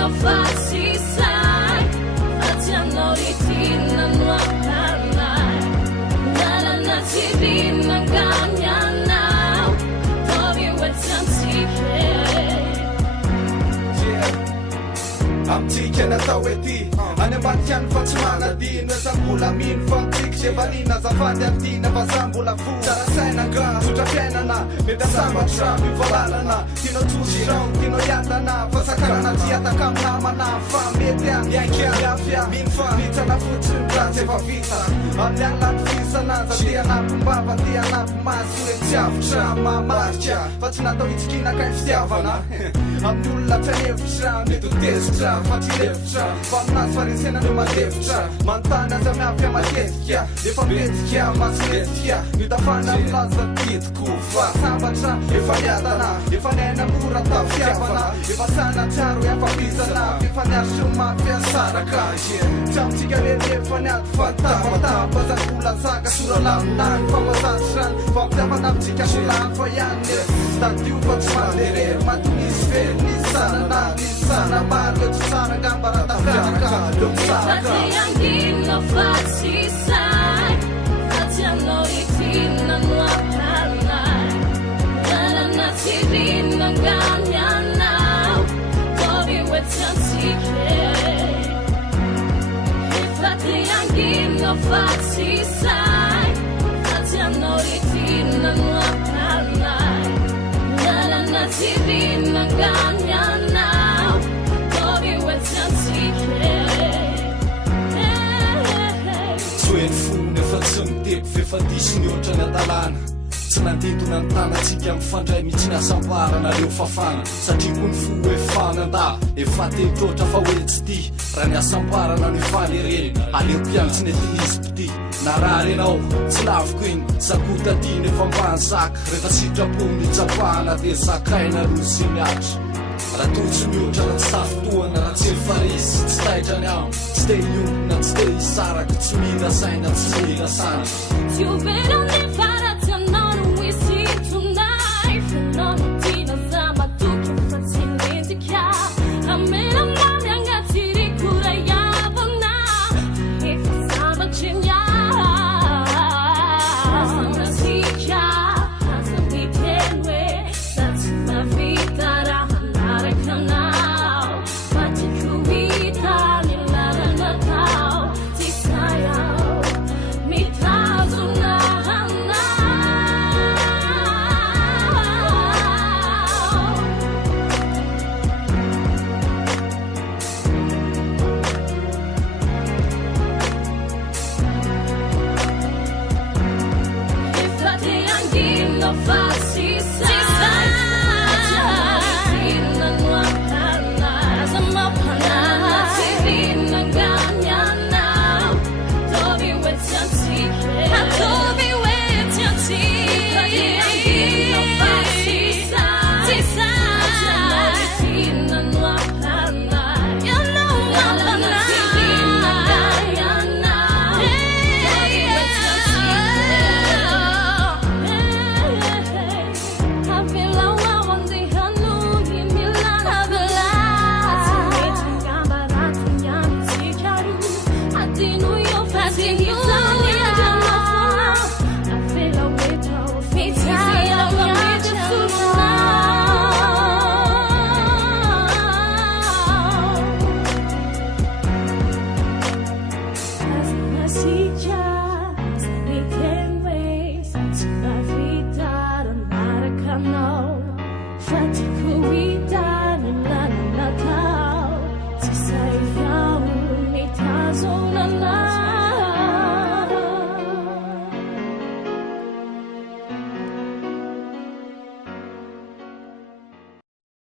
no farsi sai facciamo ritina no parlare nella nazione magana now tobi wetsansi I'm taking a taweti Ane batyan fatmana din Zambula min fatik Shebalina zafadi antina Vazambula fu Sarasena ga Tutakena na Mida sama trap Ivalana na Tino tushirong Tino yanda na Fasakana tiata kamnama na Famedya Yankia Yafia Min fa Nita na futun Plate va vita Amyala tfisa na Zatia na pumbaba Tia na pumasu Etiaf Trama marcha Fatina to itskina kaiftiavana Amdulla teneftra Nitu testra Fatileftra Famnas farisena numa leftra Mantana za mafia matetka Efa betka masletka Nita fana plaza dit kufa Sabatra Efa yadana Efa nena mura ta fiavana Efa sana taru Efa bizana Efa nyashu mafia saraka Jam tigale Efa nyat fanta Fanta Baza kula saga sura lamnan Fawazatran Famdama namtika shulan Fayane Statiu vatsmandere Matunisfe Nisana na Nisana Mario Tusana Gambara Tafaka Facciamo no farsi sai facciamo ritina no parlare nella nazione magana now tobi wetsansi facciamo no farsi sai facciamo ritina no parlare nella nazione magana now tobi wetsansi Soen fony efa tsy mitety fefadisy ny ohatrany adalana tsy nandetona ny tanatsika mifandray mihitsy ny asambarana leo fafana satria koa ny fo efa nanda efa tetrotra fa hoe tsy ty raha ny asambarana no ifaly reny aleo mpiantsy ny etinisy pity na raha renao tsy laviko iny sakotadiny efa mbany saka rehefa sitrapo mitsapahana dia sakaina roy sy miatra raha totsy mihoatra raha tsy safotoana raha tsy efarisy tsy taitrany aho tsy te hiompona tsy te hisaraka tsy mila saina tsy mila sana You better never to know we see tonight non tina zama tuki facilitica a me la mia ragazzi ricura yavona if samba chinya samba sicha samba weekendwe that's my vita rahanare canal but you vita nella natao ti sai mi tazo farsi sai facciamo no parlare sama panana sirina ganya now tobi wetsansi tobi wetsansi no farsi sai facciamo no parlare you know panana sirina ganya now tobi wetsansi I didn't know you're